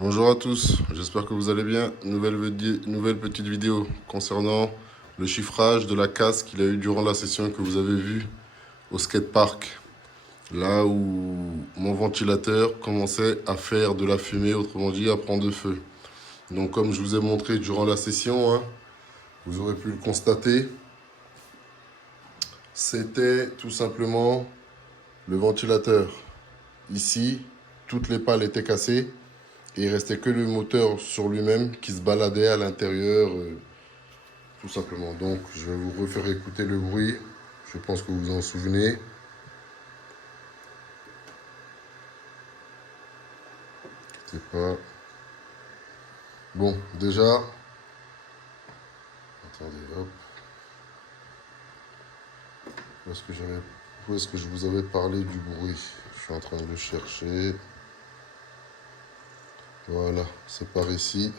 Bonjour à tous, j'espère que vous allez bien. Nouvelle petite vidéo concernant le chiffrage de la casse qu'il a eu durant la session que vous avez vue au skatepark. Là où mon ventilateur commençait à faire de la fumée, autrement dit à prendre feu. Donc comme je vous ai montré durant la session, vous aurez pu le constater, c'était tout simplement le ventilateur. Ici, toutes les pales étaient cassées. Et il restait que le moteur sur lui-même qui se baladait à l'intérieur, tout simplement. Donc, je vais vous refaire écouter le bruit. Je pense que vous vous en souvenez. C'est pas... Bon, déjà... Attendez, hop. Où est-ce que je vous avais parlé du bruit? Je suis en train de le chercher. Voilà, c'est par ici.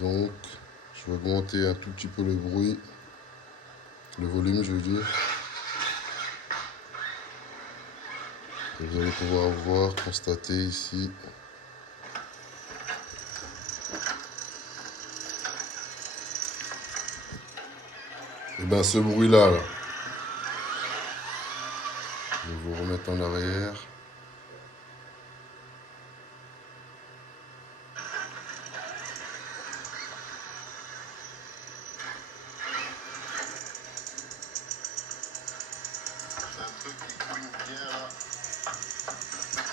Donc, je vais augmenter un tout petit peu le bruit. Le volume, je veux dire. Et vous allez pouvoir voir, constater ici. Et bien ce bruit-là, je vais vous remettre en arrière.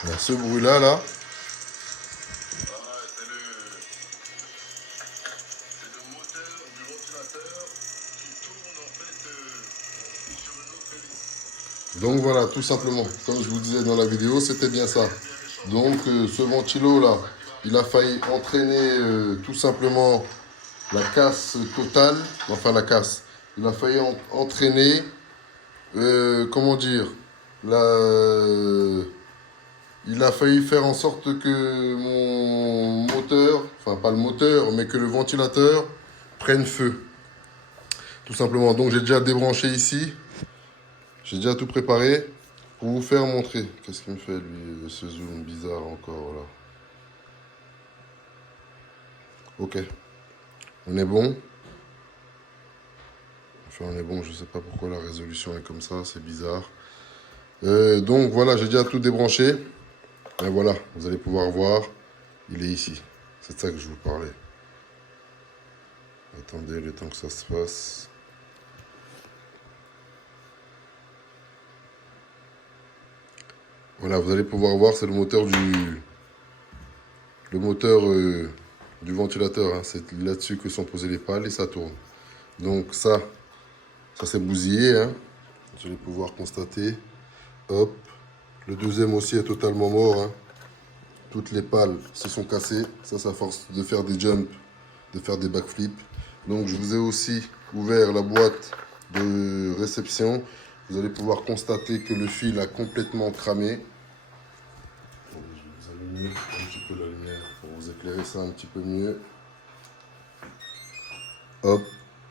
Bien, ce bruit-là, là, donc voilà, tout simplement, comme je vous disais dans la vidéo, c'était bien ça. Donc ce ventilo là, il a failli entraîner tout simplement la casse totale, enfin la casse. Il a failli entraîner, comment dire, il a failli faire en sorte que mon moteur, enfin pas le moteur, mais que le ventilateur prenne feu. Tout simplement, donc j'ai déjà débranché ici, j'ai déjà tout préparé. Pour vous faire montrer, qu'est-ce qu'il me fait lui, ce zoom bizarre encore là. Ok, on est bon. Enfin on est bon, je sais pas pourquoi la résolution est comme ça, c'est bizarre. Donc voilà, j'ai déjà tout débranché. Et voilà, vous allez pouvoir voir, il est ici. C'est de ça que je vous parlais. Attendez le temps que ça se fasse. Voilà, vous allez pouvoir voir, c'est le moteur du ventilateur. Hein. C'est là-dessus que sont posées les pales et ça tourne. Donc ça s'est bousillé. Hein. Vous allez pouvoir constater. Hop. Le deuxième aussi est totalement mort. Hein. Toutes les pales se sont cassées. Ça, c'est à force de faire des jumps, de faire des backflips. Donc je vous ai aussi ouvert la boîte de réception. Vous allez pouvoir constater que le fil a complètement cramé. Je vais vous allumer un petit peu la lumière pour vous éclairer ça un petit peu mieux. Hop,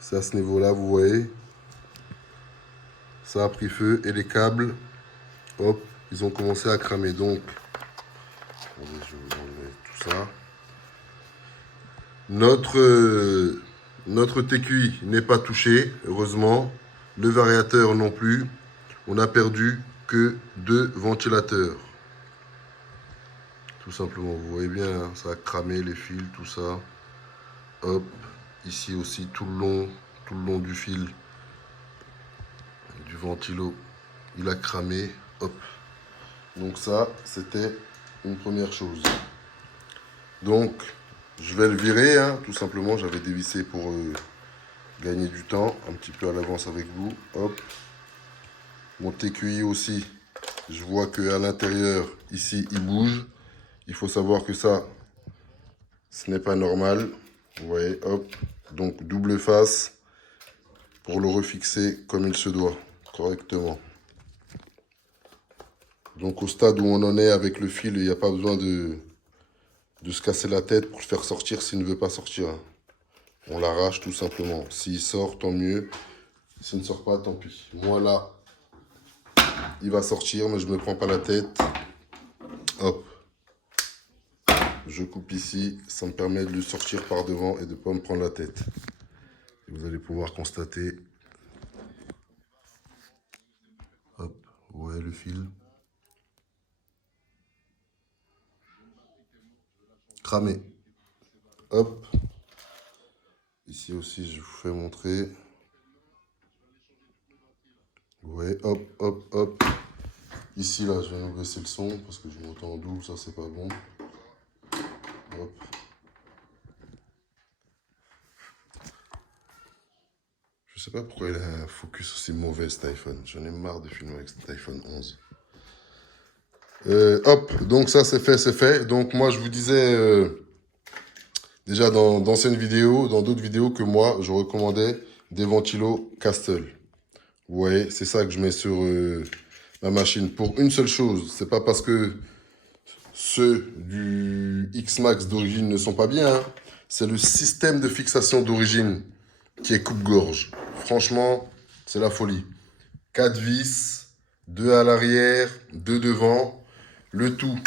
c'est à ce niveau-là, vous voyez. Ça a pris feu et les câbles, hop, ils ont commencé à cramer. Donc, attendez, je vais vous enlever tout ça. Notre TQI n'est pas touché, heureusement. Le variateur non plus. On a perdu que 2 ventilateurs. Tout simplement, vous voyez bien, hein, ça a cramé les fils, tout ça. Hop, ici aussi tout le long du fil du ventilo, il a cramé. Hop. Donc ça, c'était une première chose. Donc, je vais le virer, hein, tout simplement. J'avais dévissé pour gagner du temps, un petit peu à l'avance avec vous. Hop. Mon TQI aussi, je vois qu'à l'intérieur, ici, il bouge. Il faut savoir que ça, ce n'est pas normal. Vous voyez, hop. Donc, double face pour le refixer comme il se doit, correctement. Donc, au stade où on en est avec le fil, il n'y a pas besoin de se casser la tête pour le faire sortir s'il ne veut pas sortir. On l'arrache tout simplement. S'il sort, tant mieux. S'il ne sort pas, tant pis. Moi là, il va sortir, mais je ne me prends pas la tête. Hop. je coupe ici. Ça me permet de le sortir par devant et de ne pas me prendre la tête. Et vous allez pouvoir constater. Hop, ouais, le fil. Cramé. Hop. Ici aussi, je vous fais montrer. Ouais, hop, hop, hop. Ici, là, je vais baisser le son parce que je m'entends doux, ça, c'est pas bon. Hop. Je sais pas pourquoi il a un focus aussi mauvais, cet iPhone. J'en ai marre de filmer avec cet iPhone 11. Hop, donc ça, c'est fait, c'est fait. Donc, moi, je vous disais déjà dans d'anciennes vidéos, dans d'autres vidéos, que moi, je recommandais des ventilos Castle. Vous voyez, c'est ça que je mets sur ma machine. Pour une seule chose, c'est pas parce que ceux du X-Max d'origine ne sont pas bien, hein. C'est le système de fixation d'origine qui est coupe-gorge. Franchement, c'est la folie. 4 vis, 2 à l'arrière, 2 devant. Le tout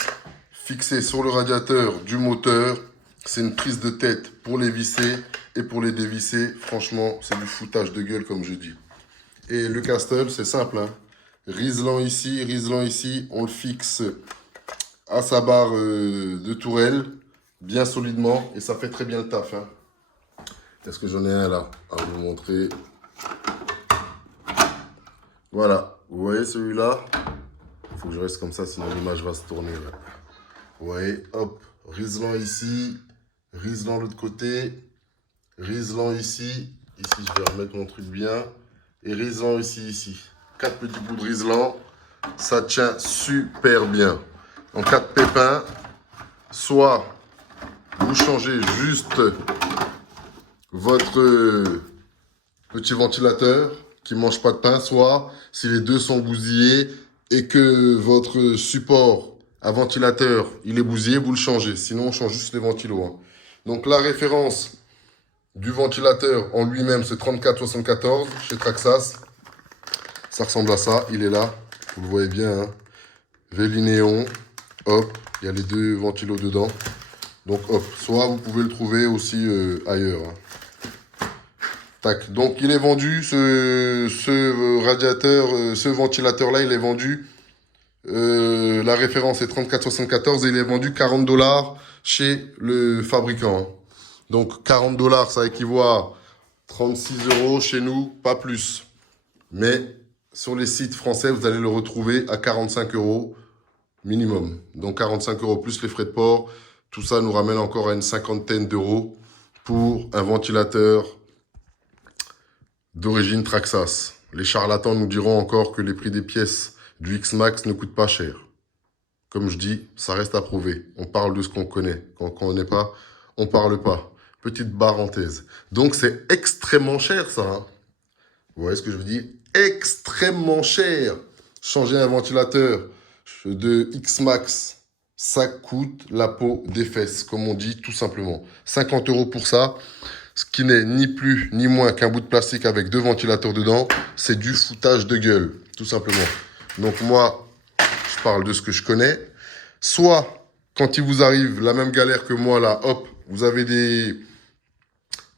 fixé sur le radiateur du moteur. C'est une prise de tête pour les visser et pour les dévisser. Franchement, c'est du foutage de gueule comme je dis. Et le Castle, c'est simple, hein. Riselant ici, on le fixe à sa barre de tourelle, bien solidement, et ça fait très bien le taf, hein. Est-ce que j'en ai un là à vous montrer? Voilà, vous voyez celui-là? Il faut que je reste comme ça, sinon l'image va se tourner là. Vous voyez, hop, riselant ici, riselant de l'autre côté, riselant ici. Ici, je vais remettre mon truc bien. Et riselant ici. 4 petits bouts de riselant, ça tient super bien. En cas de pépin, soit vous changez juste votre petit ventilateur qui ne mange pas de pain, soit si les deux sont bousillés et que votre support à ventilateur il est bousillé, vous le changez. Sinon, on change juste les ventilos, hein. Donc la référence du ventilateur en lui-même, c'est 3474 chez Traxxas. Ça ressemble à ça, il est là, vous le voyez bien, hein. Vélinéon, hop, il y a les deux ventilos dedans. Donc hop, soit vous pouvez le trouver aussi ailleurs, hein. Tac, donc il est vendu, ce radiateur, ce ventilateur-là, il est vendu, la référence est 3474 et il est vendu 40 $ chez le fabricant, hein. Donc 40 $, ça équivaut à 36 € chez nous, pas plus. Mais sur les sites français, vous allez le retrouver à 45 € minimum. Donc 45 € plus les frais de port. Tout ça nous ramène encore à une cinquantaine d'euros pour un ventilateur d'origine Traxxas. Les charlatans nous diront encore que les prix des pièces du X-Max ne coûtent pas cher. Comme je dis, ça reste à prouver. On parle de ce qu'on connaît. Quand on ne connaît pas, on ne parle pas. Petite parenthèse. Donc c'est extrêmement cher ça, hein. Vous voyez ce que je veux dire? Extrêmement cher. Changer un ventilateur de X-Max, ça coûte la peau des fesses, comme on dit tout simplement. 50 € pour ça, ce qui n'est ni plus ni moins qu'un bout de plastique avec 2 ventilateurs dedans. C'est du foutage de gueule, tout simplement. Donc moi, je parle de ce que je connais. Soit, quand il vous arrive la même galère que moi, là, hop, vous avez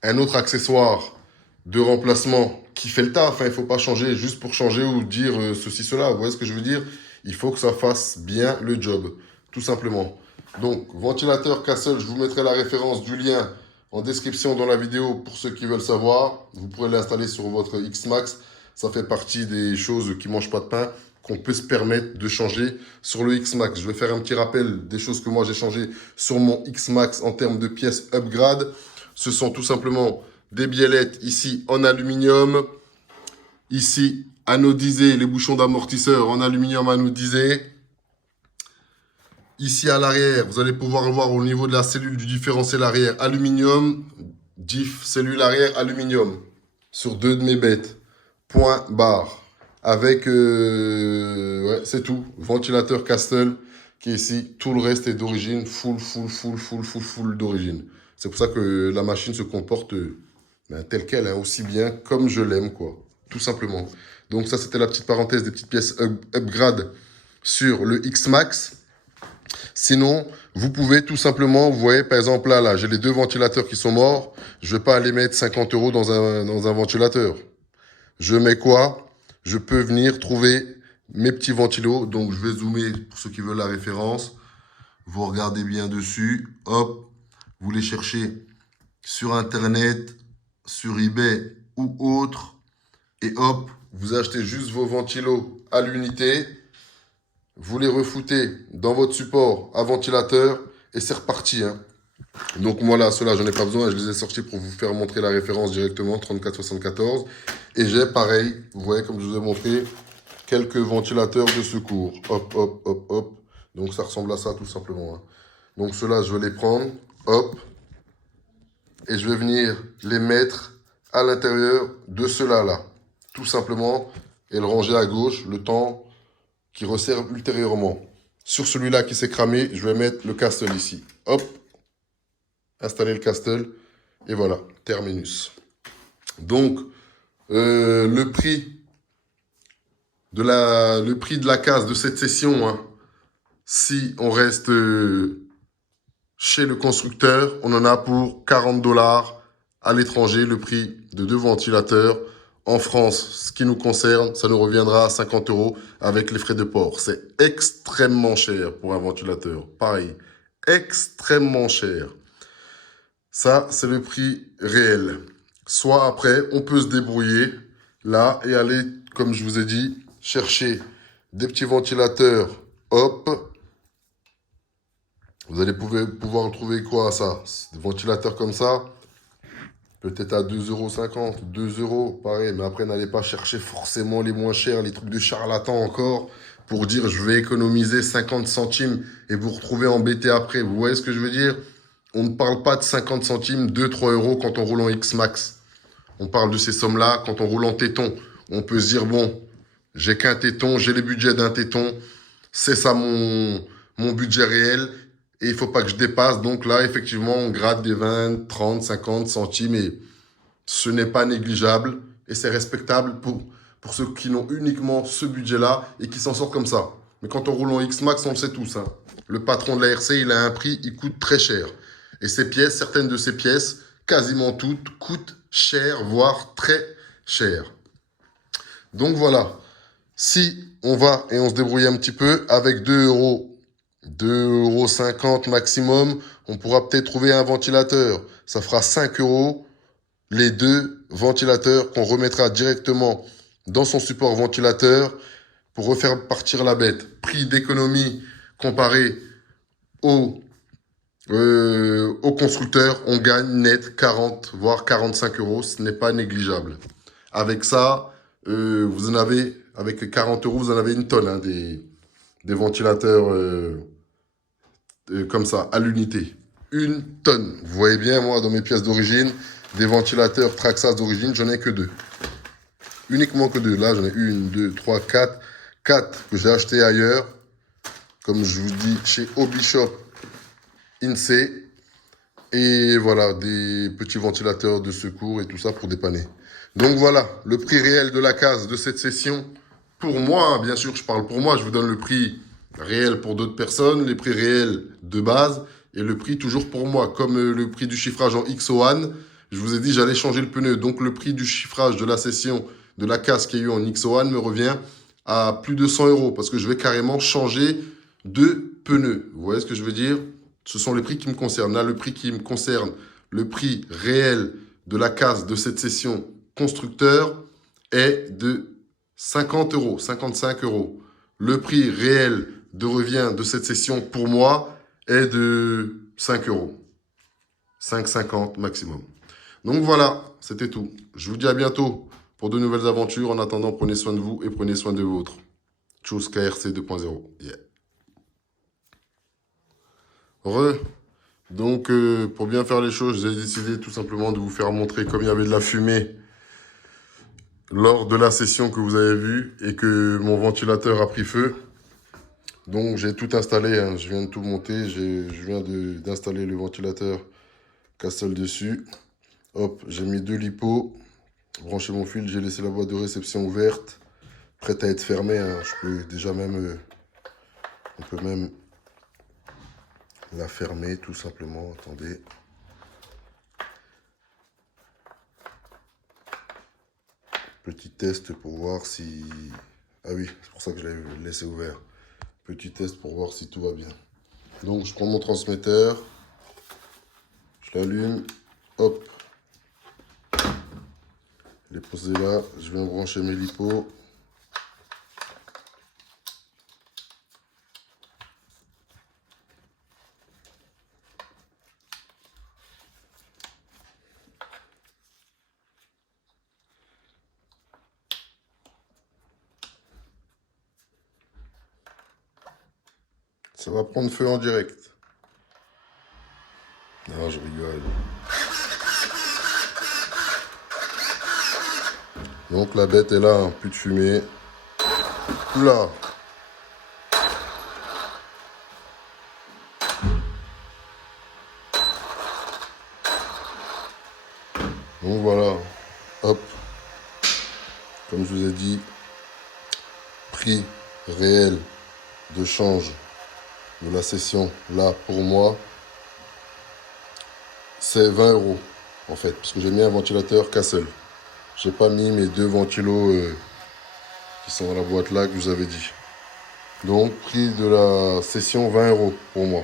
un autre accessoire de remplacement qui fait le taf, hein. Il ne faut pas changer juste pour changer ou dire ceci, cela. Vous voyez ce que je veux dire? Il faut que ça fasse bien le job, tout simplement. Donc, ventilateur Castle, je vous mettrai la référence du lien en description dans la vidéo pour ceux qui veulent savoir. Vous pourrez l'installer sur votre X-Max. Ça fait partie des choses qui ne mangent pas de pain qu'on peut se permettre de changer sur le X-Max. Je vais faire un petit rappel des choses que moi j'ai changé sur mon X-Max en termes de pièces upgrade. Ce sont tout simplement des biellettes ici en aluminium, ici anodisé, les bouchons d'amortisseur en aluminium anodisé. Ici à l'arrière, vous allez pouvoir voir au niveau de la cellule du différentiel arrière aluminium, diff cellule arrière aluminium sur 2 de mes bêtes. Point barre. Avec, ouais, c'est tout. Ventilateur Castle qui est ici. Tout le reste est d'origine full d'origine. C'est pour ça que la machine se comporte telle qu'elle, hein, aussi bien comme je l'aime, quoi. Tout simplement. Donc ça, c'était la petite parenthèse des petites pièces upgrade sur le X-Max. Sinon, vous pouvez tout simplement, vous voyez, par exemple, là, j'ai les deux ventilateurs qui sont morts. Je vais pas aller mettre 50 € dans un ventilateur. Je mets quoi? Je peux venir trouver mes petits ventilos. Donc, je vais zoomer pour ceux qui veulent la référence. Vous regardez bien dessus. Hop, vous les cherchez sur Internet, sur eBay ou autre. Et hop, vous achetez juste vos ventilos à l'unité. Vous les refoutez dans votre support à ventilateur et c'est reparti, hein. Donc moi là, ceux-là, j'en ai pas besoin, je les ai sortis pour vous faire montrer la référence directement, 3474. Et j'ai pareil, vous voyez comme je vous ai montré, quelques ventilateurs de secours. Hop, hop, hop, hop. Donc ça ressemble à ça tout simplement, hein. Donc ceux-là, je vais les prendre, hop, et je vais venir les mettre à l'intérieur de ceux-là, là. Tout simplement, et le ranger à gauche, le temps qui resserre ultérieurement. Sur celui-là qui s'est cramé, je vais mettre le castle ici. Hop, installer le castle, et voilà, terminus. Donc, le prix de la case de cette session, hein, si on reste chez le constructeur, on en a pour 40 $. À l'étranger, le prix de 2 ventilateurs. En France, ce qui nous concerne, ça nous reviendra à 50 € avec les frais de port. C'est extrêmement cher pour un ventilateur. Pareil, extrêmement cher. Ça, c'est le prix réel. Soit après, on peut se débrouiller là et aller, comme je vous ai dit, chercher des petits ventilateurs. Hop. Vous allez pouvoir trouver quoi, ça? Des ventilateurs comme ça. Peut-être à 2,50 €, 2 €, pareil. Mais après, n'allez pas chercher forcément les moins chers, les trucs de charlatan encore, pour dire je vais économiser 50 centimes et vous retrouver embêté après. Vous voyez ce que je veux dire? On ne parle pas de 50 centimes, 2-3 € quand on roule en X-Max. On parle de ces sommes-là quand on roule en téton. On peut se dire, bon, j'ai qu'un téton, j'ai le budget d'un téton, c'est ça mon budget réel. Et il ne faut pas que je dépasse. Donc là, effectivement, on gratte des 20, 30, 50 centimes. Et ce n'est pas négligeable. Et c'est respectable pour ceux qui n'ont uniquement ce budget-là et qui s'en sortent comme ça. Mais quand on roule en X-Max, on le sait tous, hein. Le patron de la RC, il a un prix, il coûte très cher. Et ces pièces, certaines de ces pièces, quasiment toutes, coûtent cher, voire très cher. Donc voilà. Si on va et on se débrouille un petit peu, avec 2 €, 2,50 € maximum, on pourra peut-être trouver un ventilateur. Ça fera 5 € les deux ventilateurs qu'on remettra directement dans son support ventilateur pour refaire partir la bête. Prix d'économie comparé au constructeur, on gagne net 40 voire 45 €. Ce n'est pas négligeable. Avec ça, vous en avez, avec 40 €, vous en avez une tonne, hein, des ventilateurs comme ça, à l'unité. Une tonne. Vous voyez bien, moi, dans mes pièces d'origine, des ventilateurs Traxxas d'origine, j'en ai que 2. Uniquement que 2. Là, j'en ai 1, 2, 3, 4. 4 que j'ai acheté ailleurs. Comme je vous dis, chez Hobbyshop INSEE. Et voilà, des petits ventilateurs de secours et tout ça pour dépanner. Donc voilà, le prix réel de la case de cette session. Pour moi, bien sûr, je parle pour moi, je vous donne le prix réel pour d'autres personnes, les prix réels de base et le prix toujours pour moi. Comme le prix du chiffrage en XO1, je vous ai dit j'allais changer le pneu. Donc le prix du chiffrage de la session de la casse qu'il y a eu en XO1 me revient à plus de 100 € parce que je vais carrément changer de pneu. Vous voyez ce que je veux dire? Ce sont les prix qui me concernent. Là, le prix qui me concerne, le prix réel de la casse de cette session constructeur est de 50 €, 55 €. Le prix réel de revient de cette session pour moi est de 5 €. 5,50 maximum. Donc voilà, c'était tout. Je vous dis à bientôt pour de nouvelles aventures. En attendant, prenez soin de vous et prenez soin de vôtres. Tchuss KRC 2.0. Yeah. Donc, pour bien faire les choses, j'ai décidé tout simplement de vous faire montrer comme il y avait de la fumée lors de la session que vous avez vue et que mon ventilateur a pris feu. Donc, j'ai tout installé, hein. Je viens de tout monter. Je viens d'installer le ventilateur Castle dessus. Hop, j'ai mis 2 lipos. Branché mon fil, j'ai laissé la boîte de réception ouverte, prête à être fermée, hein. Je peux déjà même... on peut même la fermer tout simplement. Attendez. Petit test pour voir si... Ah oui, c'est pour ça que je l'ai laissé ouvert. Petit test pour voir si tout va bien. Donc je prends mon transmetteur. Je l'allume. Hop. Je l'ai posé là. Je viens brancher mes lipos. Ça va prendre feu en direct. Non, je rigole. Donc la bête est là, hein, plus de fumée. Oula. Donc voilà. Hop. Comme je vous ai dit, prix réel de change de la session là pour moi, c'est 20 € en fait, parce que j'ai mis un ventilateur qu'un seul. J'ai pas mis mes deux ventilos qui sont dans la boîte là que je vous avais dit. Donc prix de la session 20 € pour moi.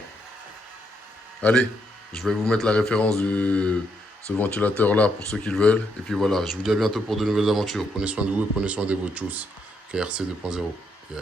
Allez, je vais vous mettre la référence de ce ventilateur là pour ceux qui le veulent. Et puis voilà, je vous dis à bientôt pour de nouvelles aventures. Prenez soin de vous et prenez soin de vos tchuss. KRC 2.0. Yeah.